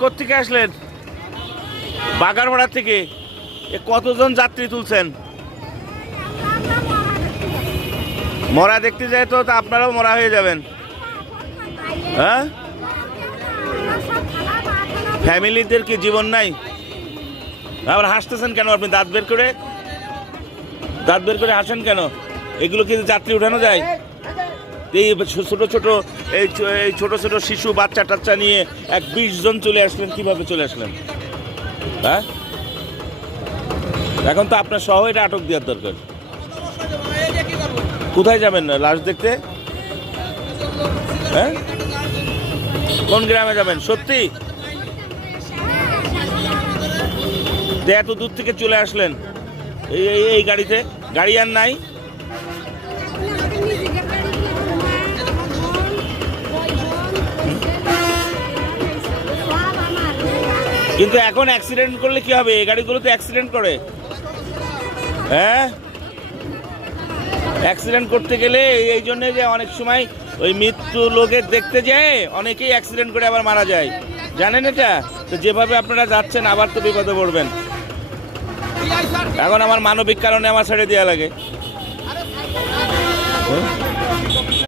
কোত্থেকে আসলেন? বাগারপাড়া থেকে। কতজন যাত্রী তুলছেন? মরা দেখতে যায় তো আপনারাও মরা হয়ে যাবেন। হ্যাঁ, ফ্যামিলিদের কি জীবন নাই? আবার হাসতেছেন কেন আপনি? দাঁত বের করে হাসেন কেন? এগুলো কি যাত্রী উঠানো যায়? এই ছোট ছোট এই ছোট ছোট শিশু বাচ্চা টাচ্চা নিয়ে 20 জন চলে আসলেন, কিভাবে চলে আসলেন? হ্যাঁ, এখন তো আপনার সহ এটা আটক দেওয়ার দরকার। কোথায় যাবেন না লাশ দেখতে? হ্যাঁ, কোন গ্রামে যাবেন? সত্যি এত দূর থেকে চলে আসলেন এই গাড়িতে? গাড়ি আর নাই? কিন্তু এখন অ্যাক্সিডেন্ট করলে কি হবে? এই গাড়িগুলো তো অ্যাক্সিডেন্ট করে। হ্যাঁ, অ্যাক্সিডেন্ট করতে গেলে এই জন্য যে অনেক সময় ওই মৃত্যু লোকের দেখতে যায়, অনেকেই অ্যাক্সিডেন্ট করে আবার মারা যায়, জানেন এটা? তো যেভাবে আপনারা যাচ্ছেন আবার তো বিপদে পড়বেন। এখন আমার মানবিক কারণে আমার ছেড়ে দেওয়া লাগে।